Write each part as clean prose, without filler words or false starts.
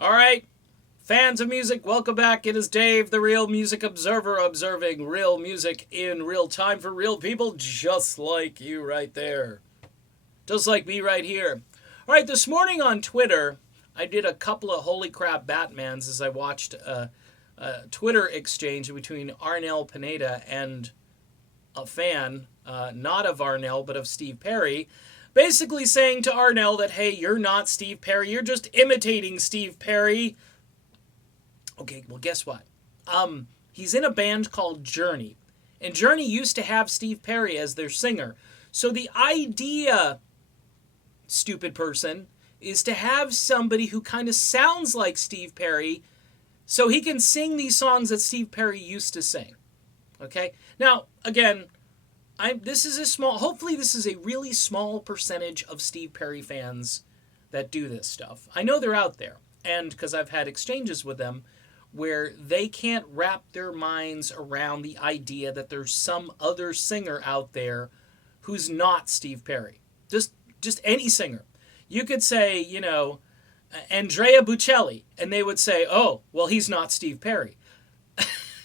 All right, fans of music, welcome back. It is Dave, the Real Music Observer, observing real music in real time for real people just like you right there. Just like me right here. All right, this morning on Twitter, I did a couple of holy crap Batmans as I watched a Twitter exchange between Arnel Pineda and a fan, not of Arnel, but of Steve Perry, basically saying to Arnel that, hey, you're not Steve Perry, you're just imitating Steve Perry. Okay, well, guess what? He's in a band called Journey, and Journey used to have Steve Perry as their singer. So the idea, stupid person, is to have somebody who kind of sounds like Steve Perry so he can sing these songs that Steve Perry used to sing. Okay? Now, again, this is a small, hopefully this is a really small percentage of Steve Perry fans that do this stuff. I know they're out there, and because I've had exchanges with them where they can't wrap their minds around the idea that there's some other singer out there who's not Steve Perry. Just any singer. You could say, Andrea Bocelli, and they would say, oh, well, he's not Steve Perry.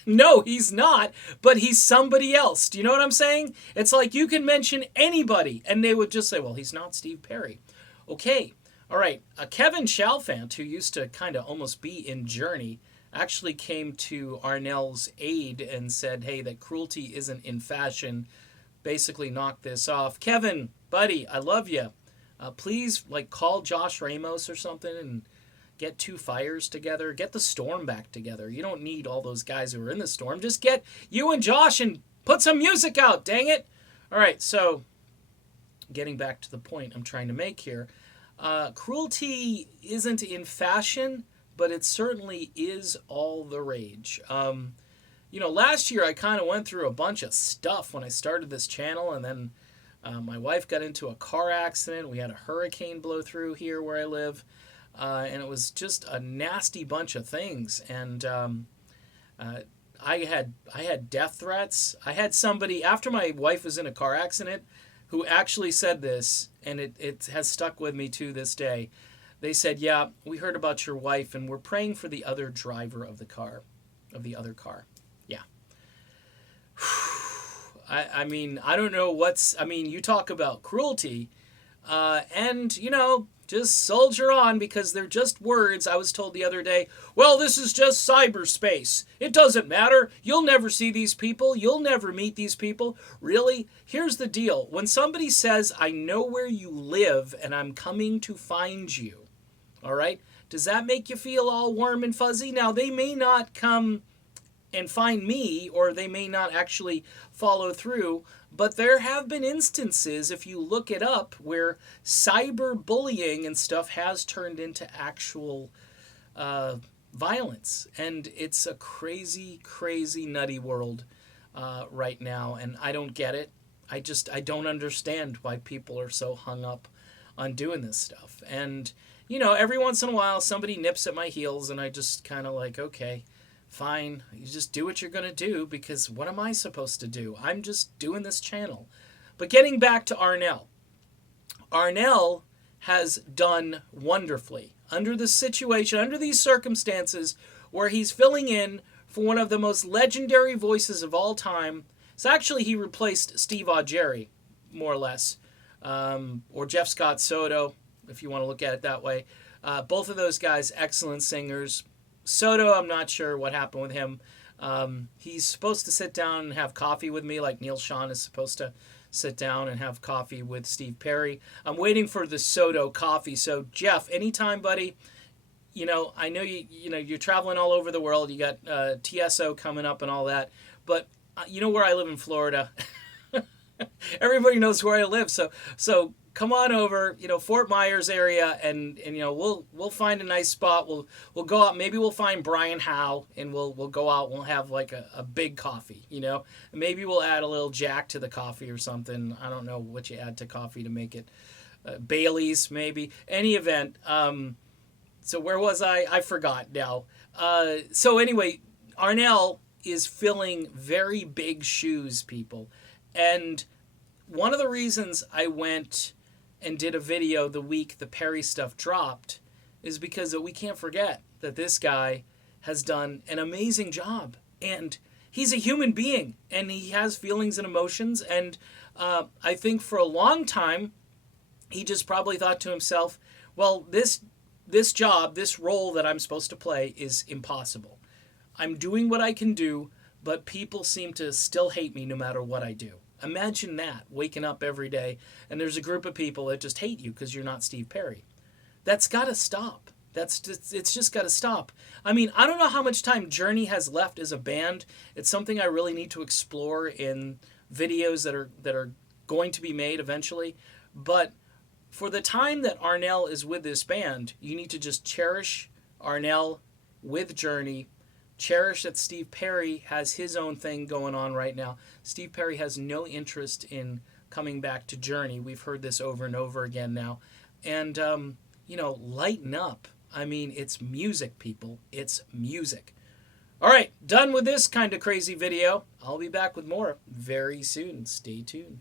No, he's not, but he's somebody else. Do you know what I'm saying? It's like you can mention anybody, and they would just say, well, he's not Steve Perry. Okay, all right. Kevin Chalfant, who used to kind of almost be in Journey, actually came to Arnel's aid and said, hey, that cruelty isn't in fashion. Basically knock this off. Kevin, buddy, I love you. Please, call Josh Ramos or something and get Two Fires together. Get the Storm back together. You don't need all those guys who are in the Storm. Just get you and Josh and put some music out, dang it. All right, so getting back to the point I'm trying to make here. Cruelty isn't in fashion, but it certainly is all the rage. Last year I kind of went through a bunch of stuff when I started this channel, and then my wife got into a car accident. We had a hurricane blow through here where I live. And it was just a nasty bunch of things. And I had death threats. I had somebody, after my wife was in a car accident, who actually said this, and it has stuck with me to this day. They said, yeah, we heard about your wife, and we're praying for the other driver of the other car. Yeah. I mean, I don't know you talk about cruelty, and, just soldier on because they're just words. I was told the other day, well, this is just cyberspace. It doesn't matter. You'll never see these people. You'll never meet these people. Really? Here's the deal. When somebody says, I know where you live and I'm coming to find you, all right, does that make you feel all warm and fuzzy? Now, they may not come and find me, or they may not actually follow through, but there have been instances, if you look it up, where cyberbullying and stuff has turned into actual violence. And it's a crazy, crazy, nutty world right now, and I don't get it. I don't understand why people are so hung up on doing this stuff. And, every once in a while, somebody nips at my heels, and I just kind of okay, fine, you just do what you're going to do, because what am I supposed to do? I'm just doing this channel. But getting back to Arnel. Arnel has done wonderfully under this situation, under these circumstances, where he's filling in for one of the most legendary voices of all time. So actually he replaced Steve Augeri, more or less, or Jeff Scott Soto, if you want to look at it that way. Both of those guys, excellent singers. Soto, I'm not sure what happened with him. He's supposed to sit down and have coffee with me, like Neil Sean is supposed to sit down and have coffee with Steve Perry. I'm waiting for the Soto coffee. So, Jeff, anytime, buddy. I know you're traveling all over the world. You got TSO coming up and all that. But you know where I live in Florida. Everybody knows where I live. So come on over, Fort Myers area, and we'll find a nice spot. We'll go out. Maybe we'll find Brian Howe, and we'll go out. And we'll have a big coffee, Maybe we'll add a little Jack to the coffee or something. I don't know what you add to coffee to make it. Bailey's, maybe. Any event. So where was I? I forgot now. So anyway, Arnel is filling very big shoes, people. And one of the reasons I went and did a video the week the Perry stuff dropped is because that we can't forget that this guy has done an amazing job. And he's a human being, and he has feelings and emotions. And I think for a long time, he just probably thought to himself, well, this job, this role that I'm supposed to play is impossible. I'm doing what I can do, but people seem to still hate me no matter what I do. Imagine that, waking up every day and there's a group of people that just hate you because you're not Steve Perry. That's got to stop. It's just got to stop. I mean, I don't know how much time Journey has left as a band. It's something I really need to explore in videos that are going to be made eventually. But for the time that Arnel is with this band, you need to just cherish Arnel with Journey. Cherish that Steve Perry has his own thing going on right now. Steve Perry has no interest in coming back to Journey. We've heard this over and over again now. And, lighten up. I mean, it's music, people. It's music. All right, done with this kind of crazy video. I'll be back with more very soon. Stay tuned.